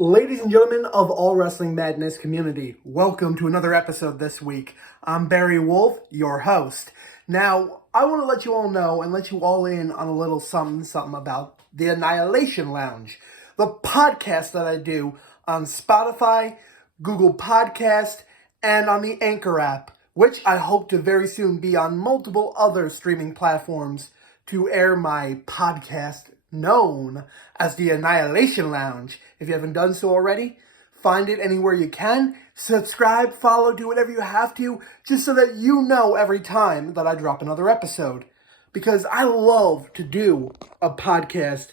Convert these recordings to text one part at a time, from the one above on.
Ladies and gentlemen of all Wrestling Madness community, welcome to another episode this week. I'm Barry Wolf, your host. Now, I want to let you all know and let you all in on a little something about the Annihilation Lounge, the podcast that I do on Spotify, Google Podcast, and on the Anchor app, which I hope to very soon be on multiple other streaming platforms to air my podcast known as the Annihilation Lounge. If you haven't done so already, find it anywhere you can. Subscribe, follow, do whatever you have to, just so that you know every time that I drop another episode. Because I love to do a podcast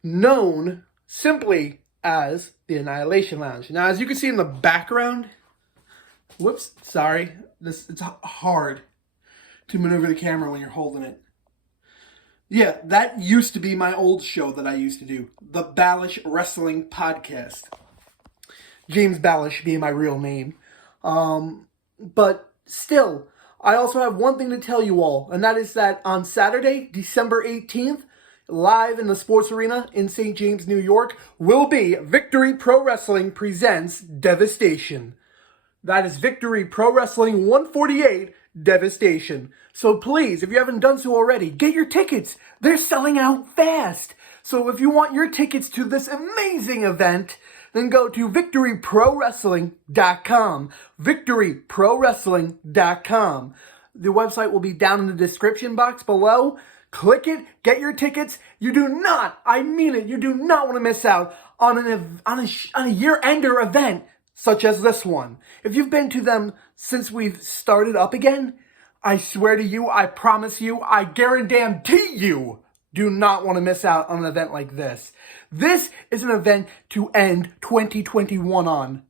known simply as the Annihilation Lounge. Now, as you can see in the background, it's hard to maneuver the camera when you're holding it. Yeah, that used to be my old show that I used to do, the Ballish Wrestling Podcast. James Ballish being my real name. But still, I also have one thing to tell you all, and that is that on Saturday, December 18th, live in the Sports Arena in St. James, New York, will be Victory Pro Wrestling presents Devastation. That is Victory Pro Wrestling 148 Devastation. So please, if you haven't done so already, get your tickets. They're selling out fast. So if you want your tickets to this amazing event, then go to victoryprowrestling.com. victoryprowrestling.com. The website will be down in the description box below. Click it, get your tickets. You do not, I mean it, you do not want to miss out on a year-ender event such as this one. If you've been to them since we've started up again, I swear to you, I promise you, I guarantee you, do not want to miss out on an event like this. This is an event to end 2021 on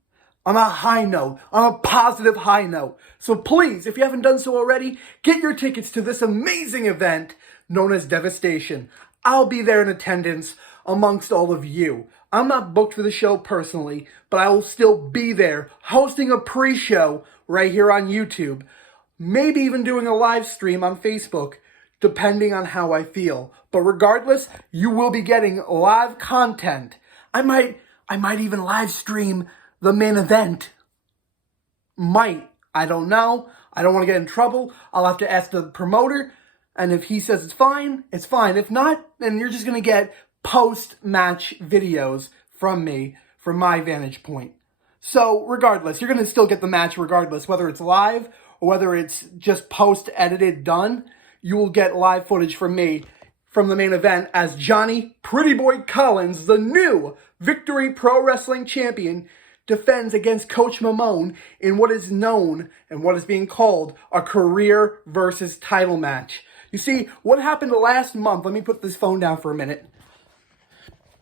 a high note, on a positive high note. So please, if you haven't done so already, get your tickets to this amazing event known as Devastation. I'll be there in attendance amongst all of you. I'm not booked for the show personally, but I will still be there hosting a pre-show right here on YouTube. Maybe even doing a live stream on Facebook, depending on how I feel. But regardless, you will be getting live content. I might even live stream the main event. I don't know. I don't want to get in trouble. I'll have to ask the promoter, and if he says it's fine, it's fine. If not, then you're just going to get post-match videos from me, from my vantage point. So regardless, you're going to still get the match regardless, whether it's live or whether it's just post-edited done. You will get live footage from me from the main event as Johnny Pretty Boy Collins, the new Victory Pro Wrestling Champion, defends against Coach Mamone in what is known and what is being called a career versus title match. You see, what happened last month, let me put this phone down for a minute.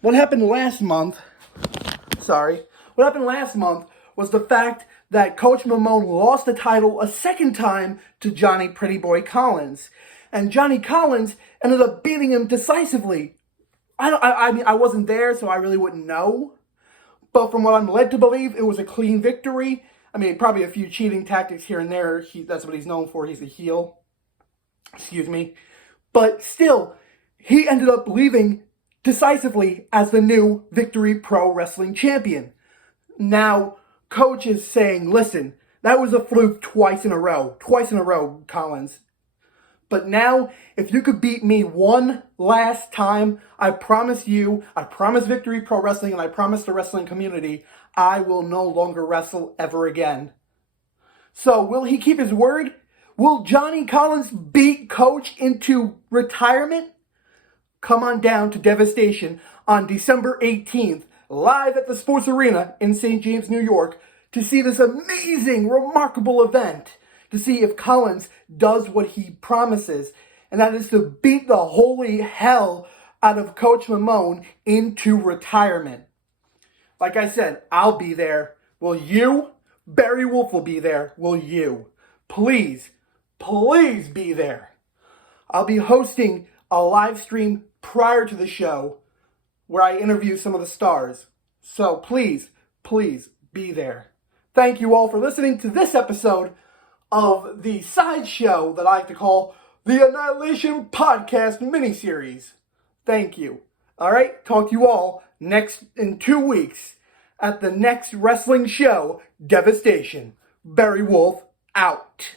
What happened last month was the fact that Coach Mamone lost the title a second time to Johnny Pretty Boy Collins. And Johnny Collins ended up beating him decisively. I wasn't there, so I really wouldn't know. But from what I'm led to believe, it was a clean victory. I mean, probably a few cheating tactics here and there. That's what he's known for. He's a heel. Excuse me. But still, he ended up leaving decisively as the new Victory Pro Wrestling Champion. Now, Coach is saying, listen, that was a fluke twice in a row, Collins. But now, if you could beat me one last time, I promise you, I promise Victory Pro Wrestling, and I promise the wrestling community, I will no longer wrestle ever again. So, will he keep his word? Will Johnny Collins beat Coach into retirement? Come on down to Devastation on December 18th, live at the Sports Arena in St. James, New York, to see this amazing, remarkable event, to see if Collins does what he promises, and that is to beat the holy hell out of Coach Mamone into retirement. Like I said, I'll be there. Will you? Barry Wolf will be there. Will you? Please be there. I'll be hosting a live stream prior to the show where I interview some of the stars. So please be there. Thank you all for listening to this episode of the sideshow that I like to call the Annihilation Podcast miniseries. Thank you. All right, talk to you all in 2 weeks. at the next wrestling show, Devastation. Barry Wolf, out.